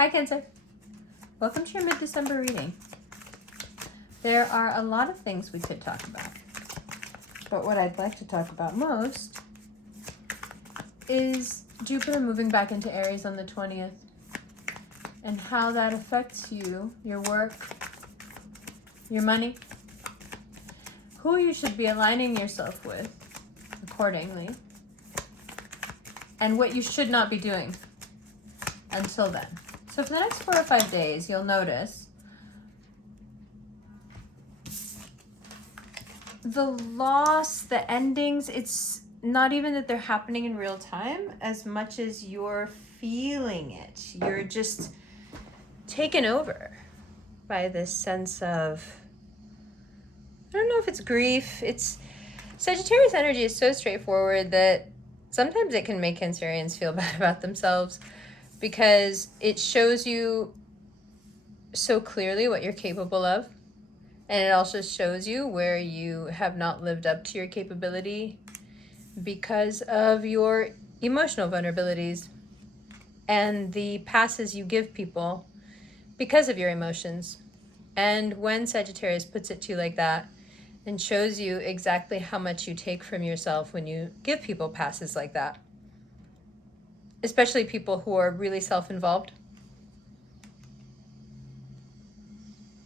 Hi Cancer, welcome to your mid-December reading. There are a lot of things we could talk about, but what I'd like to talk about most is Jupiter moving back into Aries on the 20th and how that affects you, your work, your money, who you should be aligning yourself with accordingly, and what you should not be doing until then. So for the next 4 or 5 days, you'll notice the loss, the endings. It's not even that they're happening in real time as much as you're feeling it. You're just taken over by this sense of, I don't know if it's grief. It's Sagittarius energy is so straightforward that sometimes it can make Cancerians feel bad about themselves, because it shows you so clearly what you're capable of. And it also shows you where you have not lived up to your capability because of your emotional vulnerabilities and the passes you give people because of your emotions. And when Sagittarius puts it to you like that and shows you exactly how much you take from yourself when you give people passes like that, especially people who are really self-involved,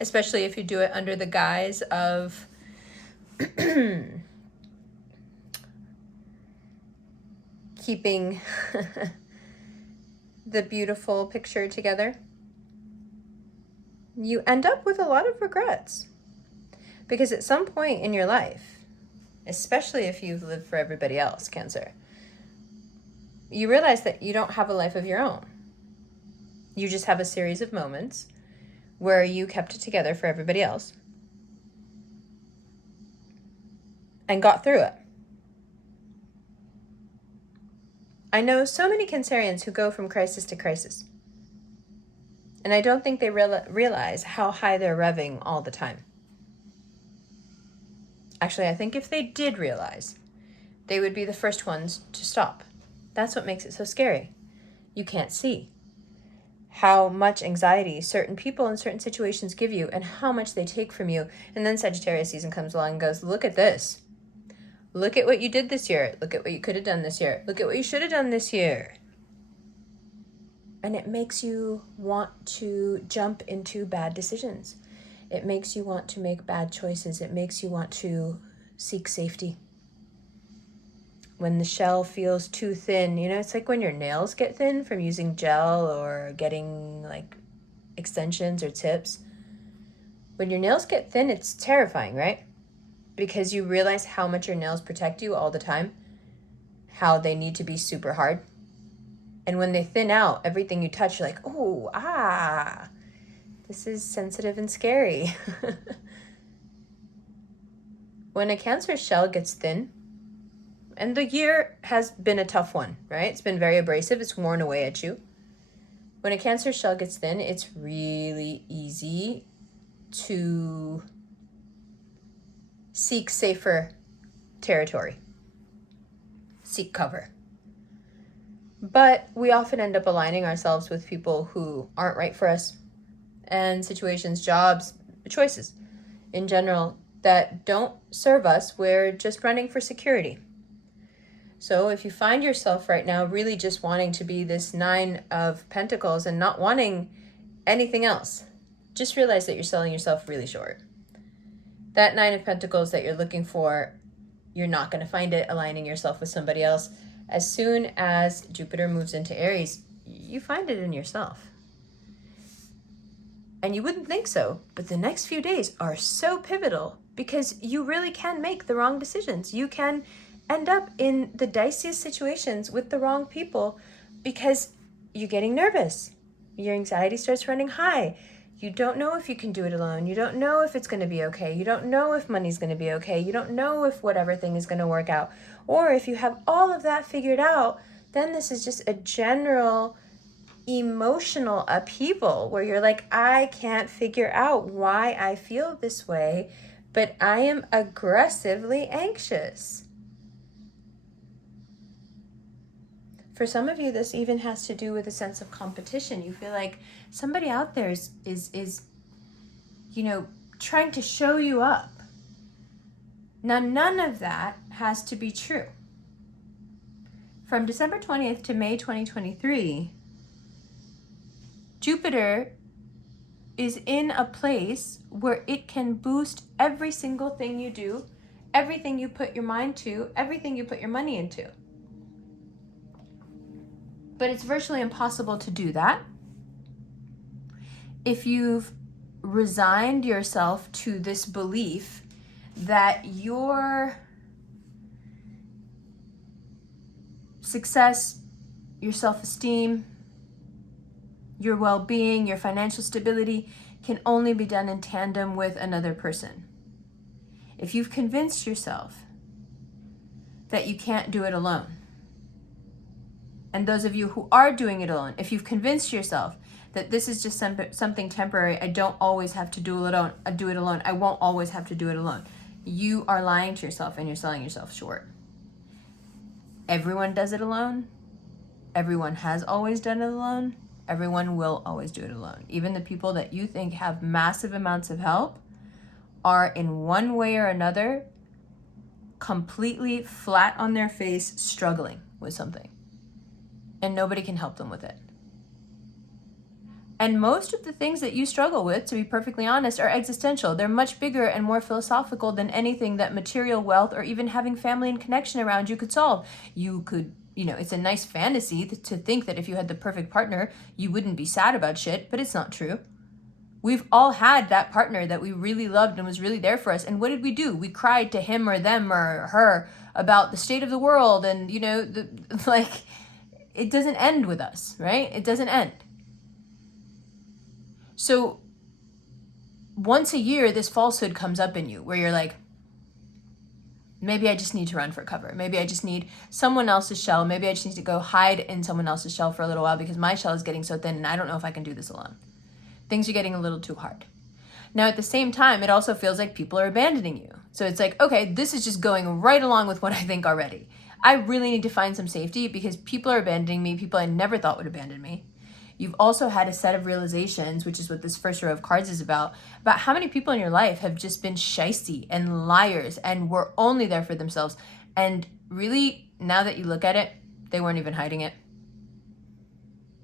especially if you do it under the guise of keeping the beautiful picture together, you end up with a lot of regrets. Because at some point in your life, especially if you've lived for everybody else, Cancer, you realize that you don't have a life of your own. You just have a series of moments where you kept it together for everybody else and got through it. I know so many Cancerians who go from crisis to crisis, and I don't think they realize how high they're revving all the time. Actually, I think if they did realize, they would be the first ones to stop. That's what makes it so scary. You can't see how much anxiety certain people in certain situations give you and how much they take from you. And then Sagittarius season comes along and goes, look at this. Look at what you did this year. Look at what you could have done this year. Look at what you should have done this year. And it makes you want to jump into bad decisions. It makes you want to make bad choices. It makes you want to seek safety. When the shell feels too thin, it's like when your nails get thin from using gel or getting like extensions or tips. When your nails get thin, it's terrifying, right? Because you realize how much your nails protect you all the time, how they need to be super hard. And when they thin out, everything you touch, you're like, oh, this is sensitive and scary. When a Cancer shell gets thin, and the year has been a tough one, right? It's been very abrasive. It's worn away at you. When a Cancer shell gets thin, it's really easy to seek safer territory, seek cover. But we often end up aligning ourselves with people who aren't right for us, and situations, jobs, choices in general that don't serve us. We're just running for security. So if you find yourself right now really just wanting to be this 9 of Pentacles and not wanting anything else, just realize that you're selling yourself really short. That 9 of Pentacles that you're looking for, you're not going to find it aligning yourself with somebody else. As soon as Jupiter moves into Aries, you find it in yourself. And you wouldn't think so, but the next few days are so pivotal because you really can make the wrong decisions. You can end up in the diciest situations with the wrong people because you're getting nervous. Your anxiety starts running high. You don't know if you can do it alone. You don't know if it's going to be okay. You don't know if money's going to be okay. You don't know if whatever thing is going to work out. Or if you have all of that figured out, then this is just a general emotional upheaval where you're like, I can't figure out why I feel this way, but I am aggressively anxious. For some of you, this even has to do with a sense of competition. You feel like somebody out there is trying to show you up. Now, none of that has to be true. From December 20th to May 2023, Jupiter is in a place where it can boost every single thing you do, everything you put your mind to, everything you put your money into. But it's virtually impossible to do that if you've resigned yourself to this belief that your success, your self-esteem, your well-being, your financial stability can only be done in tandem with another person. If you've convinced yourself that you can't do it alone, and those of you who are doing it alone, if you've convinced yourself that this is just something temporary, I don't always have to do it alone, I won't always have to do it alone, you are lying to yourself and you're selling yourself short. Everyone does it alone. Everyone has always done it alone. Everyone will always do it alone. Even the people that you think have massive amounts of help are in one way or another completely flat on their face struggling with something. And nobody can help them with it. And most of the things that you struggle with, to be perfectly honest, are existential. They're much bigger and more philosophical than anything that material wealth or even having family and connection around you could solve. You could, it's a nice fantasy to think that if you had the perfect partner, you wouldn't be sad about shit, but it's not true. We've all had that partner that we really loved and was really there for us. And what did we do? We cried to him or them or her about the state of the world. And, it doesn't end with us, right? It doesn't end. So once a year, this falsehood comes up in you where you're like, maybe I just need to run for cover. Maybe I just need someone else's shell. Maybe I just need to go hide in someone else's shell for a little while because my shell is getting so thin and I don't know if I can do this alone. Things are getting a little too hard. Now, at the same time, it also feels like people are abandoning you. So it's like, okay, this is just going right along with what I think already. I really need to find some safety because people are abandoning me, people I never thought would abandon me. You've also had a set of realizations, which is what this first row of cards is about how many people in your life have just been shysty and liars and were only there for themselves. And really, now that you look at it, they weren't even hiding it.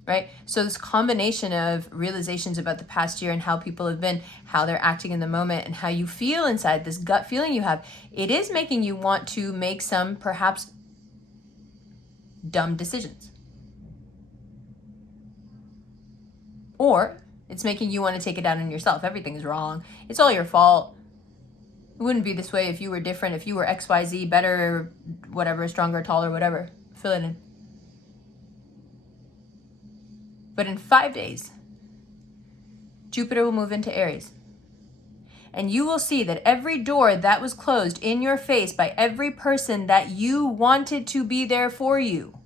Right? So this combination of realizations about the past year and how people have been, how they're acting in the moment, and how you feel inside, this gut feeling you have, it is making you want to make some perhaps dumb decisions. Or it's making you want to take it out on yourself. Everything's wrong. It's all your fault. It wouldn't be this way if you were different, if you were XYZ, better, whatever, stronger, taller, whatever. Fill it in. But in 5 days, Jupiter will move into Aries. And you will see that every door that was closed in your face by every person that you wanted to be there for you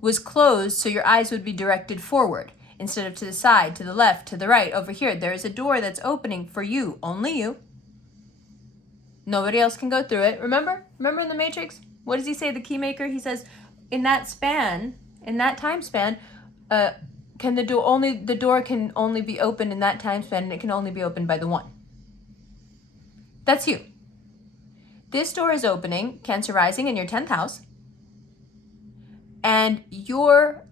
was closed so your eyes would be directed forward instead of to the side, to the left, to the right. Over here, there is a door that's opening for you, only you. Nobody else can go through it. Remember in the Matrix? What does he say, the key maker? He says, in that time span, the door can only be opened in that time span, and it can only be opened by the one. That's you. This door is opening, Cancer rising in your 10th house, and your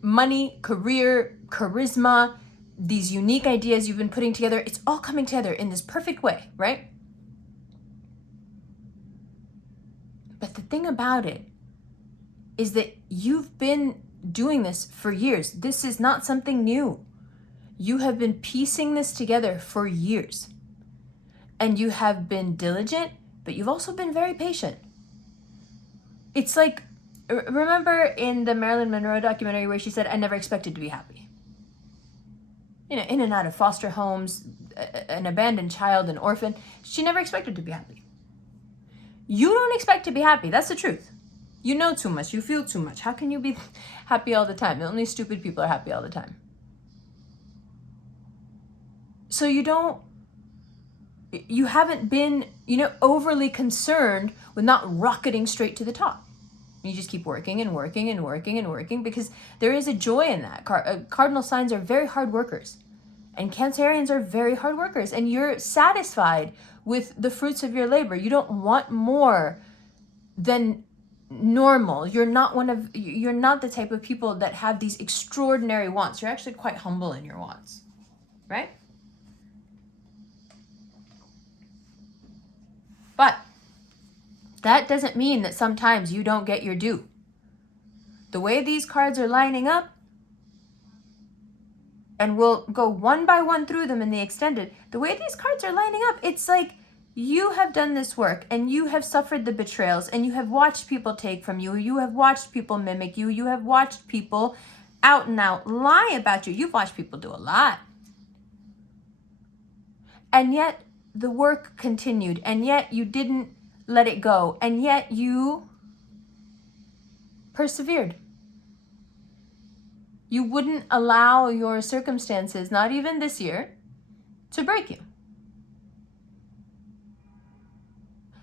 money, career, charisma, these unique ideas you've been putting together, it's all coming together in this perfect way, right? But the thing about it is that you've been doing this for years. This is not something new. You have been piecing this together for years. And you have been diligent, but you've also been very patient. It's like, remember in the Marilyn Monroe documentary where she said, I never expected to be happy. In and out of foster homes, an abandoned child, an orphan. She never expected to be happy. You don't expect to be happy. That's the truth. You know too much. You feel too much. How can you be happy all the time? Only stupid people are happy all the time. So you haven't been, overly concerned with not rocketing straight to the top. You just keep working and working and working and working, because there is a joy in that. Cardinal signs are very hard workers, and Cancerians are very hard workers, and you're satisfied with the fruits of your labor. You don't want more than normal. You're not the type of people that have these extraordinary wants. You're actually quite humble in your wants, right? But that doesn't mean that sometimes you don't get your due. The way these cards are lining up, and we'll go one by one through them in the extended, the way these cards are lining up, it's like you have done this work and you have suffered the betrayals, and you have watched people take from you. You have watched people mimic you. You have watched people out and out lie about you. You've watched people do a lot. And yet the work continued, and yet you didn't let it go, and yet you persevered. You wouldn't allow your circumstances, not even this year, to break you.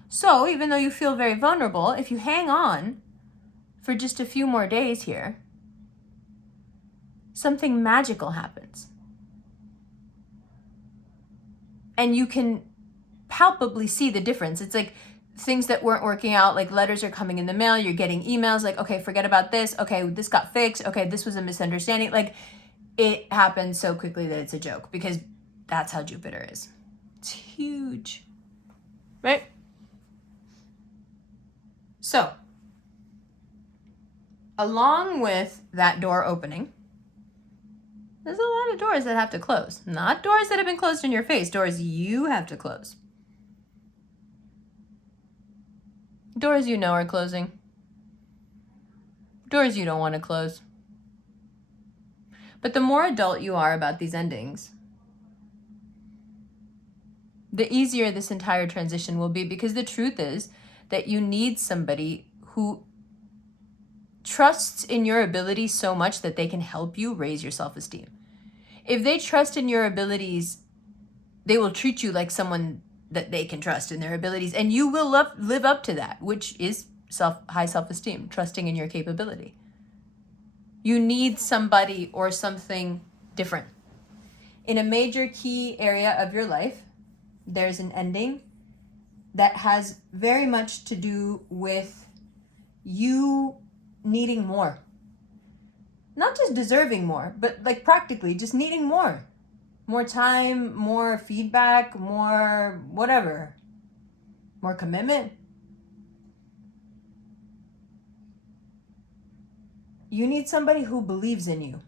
So even though you feel very vulnerable, if you hang on for just a few more days here, something magical happens. And you can palpably see the difference. It's like things that weren't working out, like letters are coming in the mail, you're getting emails like, okay, forget about this. Okay, this got fixed. Okay, this was a misunderstanding. Like, it happens so quickly that it's a joke, because that's how Jupiter is. It's huge, right? So, along with that door opening, there's a lot of doors that have to close. Not doors that have been closed in your face, doors you have to close. Doors you know are closing. Doors you don't want to close. But the more adult you are about these endings, the easier this entire transition will be, because the truth is that you need somebody who trusts in your ability so much that they can help you raise your self-esteem. If they trust in your abilities, they will treat you like someone that they can trust in their abilities, and you will live up to that, which is high self-esteem, trusting in your capability. You need somebody or something different. In a major key area of your life, there's an ending that has very much to do with you needing more. Not just deserving more, but like practically just needing more. More time, more feedback, more whatever. More commitment. You need somebody who believes in you.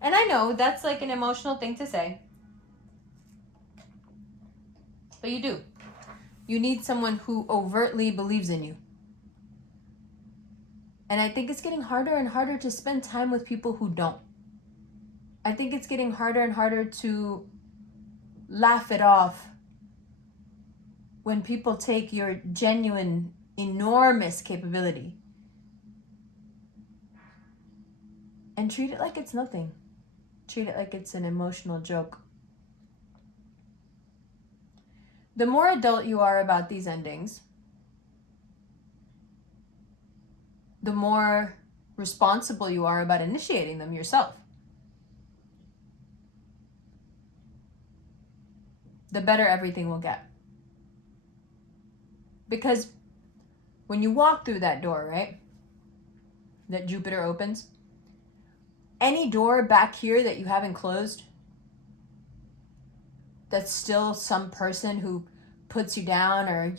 And I know that's like an emotional thing to say, but you do. You need someone who overtly believes in you. And I think it's getting harder and harder to spend time with people who don't. I think it's getting harder and harder to laugh it off when people take your genuine, enormous capability and treat it like it's nothing. Treat it like it's an emotional joke. The more adult you are about these endings, the more responsible you are about initiating them yourself. The better everything will get. Because when you walk through that door, right, that Jupiter opens, any door back here that you haven't closed, that's still some person who puts you down, or,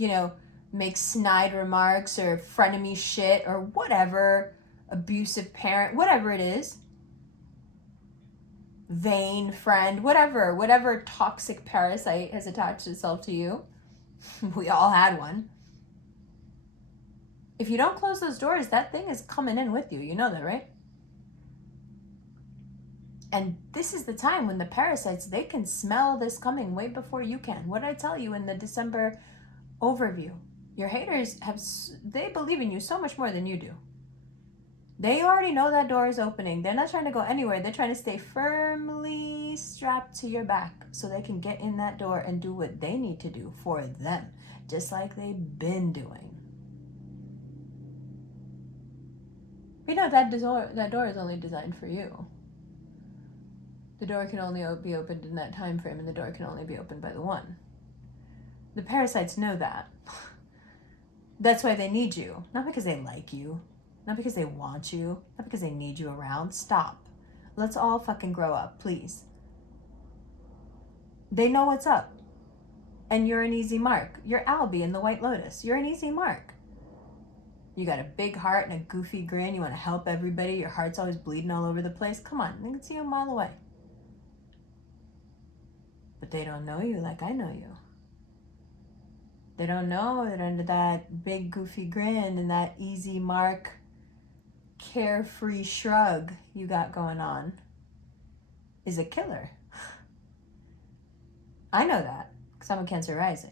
makes snide remarks or frenemy shit or whatever, abusive parent, whatever it is, vain friend, whatever toxic parasite has attached itself to you. We all had one. If you don't close those doors, that thing is coming in with you. You know that, right? And this is the time when the parasites, they can smell this coming way before you can. What did I tell you in the December overview? Your haters they believe in you so much more than you do. They already know that door is opening. They're not trying to go anywhere. They're trying to stay firmly strapped to your back so they can get in that door and do what they need to do for them, just like they've been doing. You know, that door is only designed for you. The door can only be opened in that time frame, and the door can only be opened by the one. The parasites know that. That's why they need you. Not because they like you. Not because they want you. Not because they need you around. Stop. Let's all fucking grow up, please. They know what's up. And you're an easy mark. You're Albie in the White Lotus. You're an easy mark. You got a big heart and a goofy grin. You want to help everybody. Your heart's always bleeding all over the place. Come on, they can see you a mile away. But they don't know you like I know you. They don't know that under that big goofy grin and that easy mark, carefree shrug you got going on is a killer. I know that because I'm a Cancer rising.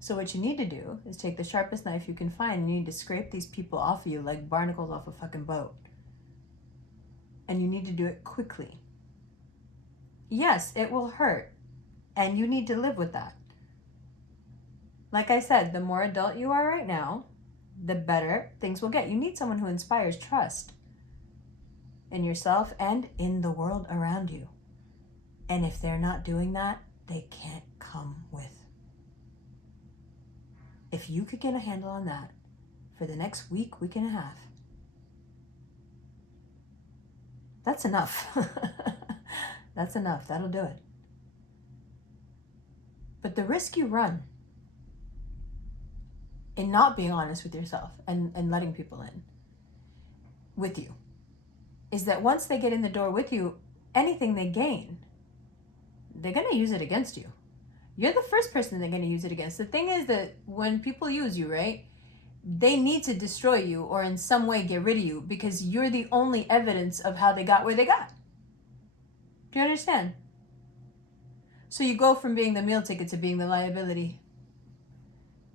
So what you need to do is take the sharpest knife you can find, and you need to scrape these people off of you like barnacles off a fucking boat. And you need to do it quickly. Yes, it will hurt, and you need to live with that. Like I said, the more adult you are right now, the better things will get. You need someone who inspires trust in yourself and in the world around you. And if they're not doing that, they can't come with. If you could get a handle on that for the next week, week and a half, that's enough. That's enough. That'll do it. But the risk you run in not being honest with yourself and letting people in with you is that once they get in the door with you, anything they gain, they're going to use it against you. You're the first person they're going to use it against. The thing is that when people use you, right, they need to destroy you or in some way get rid of you because you're the only evidence of how they got where they got. Do you understand? So you go from being the meal ticket to being the liability.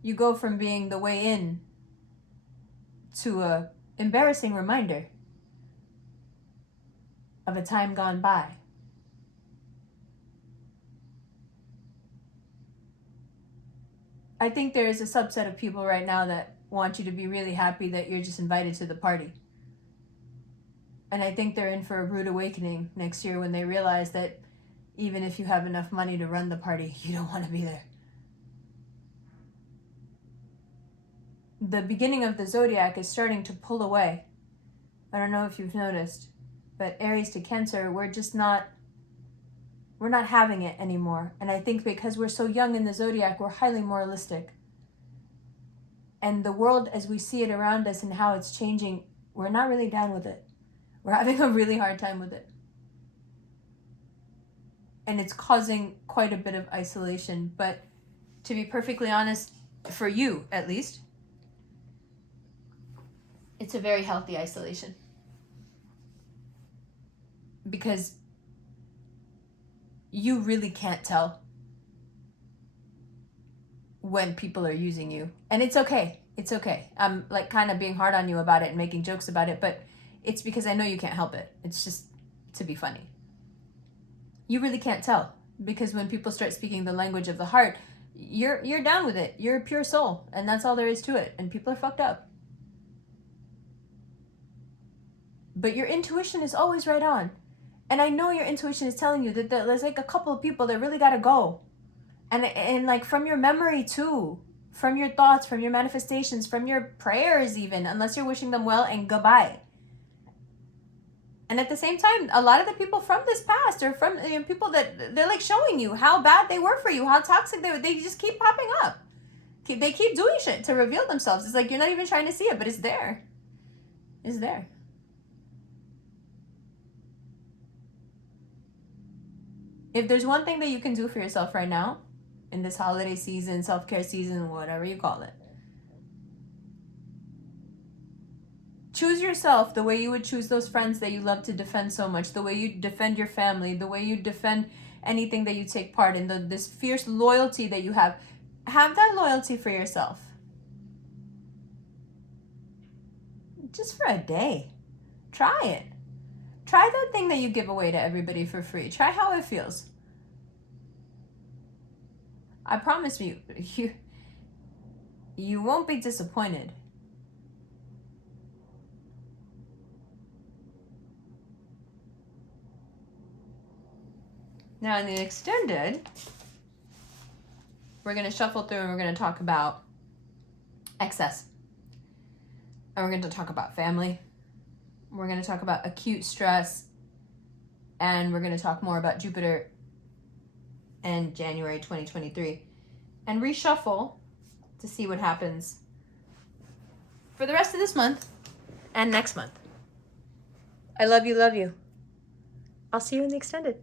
You go from being the way in to a embarrassing reminder of a time gone by. I think there is a subset of people right now that want you to be really happy that you're just invited to the party. And I think they're in for a rude awakening next year when they realize that even if you have enough money to run the party, you don't want to be there. The beginning of the zodiac is starting to pull away. I don't know if you've noticed, but Aries to Cancer, we're not having it anymore. And I think because we're so young in the zodiac, we're highly moralistic. And the world as we see it around us and how it's changing, we're not really down with it. We're having a really hard time with it. And it's causing quite a bit of isolation. But to be perfectly honest, for you at least, it's a very healthy isolation. Because you really can't tell when people are using you. And it's okay. It's okay. I'm like kind of being hard on you about it and making jokes about it, but it's because I know you can't help it. It's just to be funny. You really can't tell because when people start speaking the language of the heart, you're down with it. You're a pure soul, and that's all there is to it. And people are fucked up. But your intuition is always right on. And I know your intuition is telling you that there's like a couple of people that really got to go. And like from your memory too, from your thoughts, from your manifestations, from your prayers even, unless you're wishing them well and goodbye. And at the same time, a lot of the people from this past are from people that they're like showing you how bad they were for you, how toxic they were. They just keep popping up. They keep doing shit to reveal themselves. It's like you're not even trying to see it, but it's there. It's there. If there's one thing that you can do for yourself right now, in this holiday season, self-care season, whatever you call it, choose yourself the way you would choose those friends that you love to defend so much, the way you defend your family, the way you defend anything that you take part in, this fierce loyalty that you have. Have that loyalty for yourself. Just for a day. Try it. Try that thing that you give away to everybody for free. Try how it feels. I promise you, you won't be disappointed. Now in the extended, we're going to shuffle through and we're going to talk about excess. And we're going to talk about family. We're going to talk about acute stress. And we're going to talk more about Jupiter and January 2023. And reshuffle to see what happens for the rest of this month and next month. I love you, love you. I'll see you in the extended.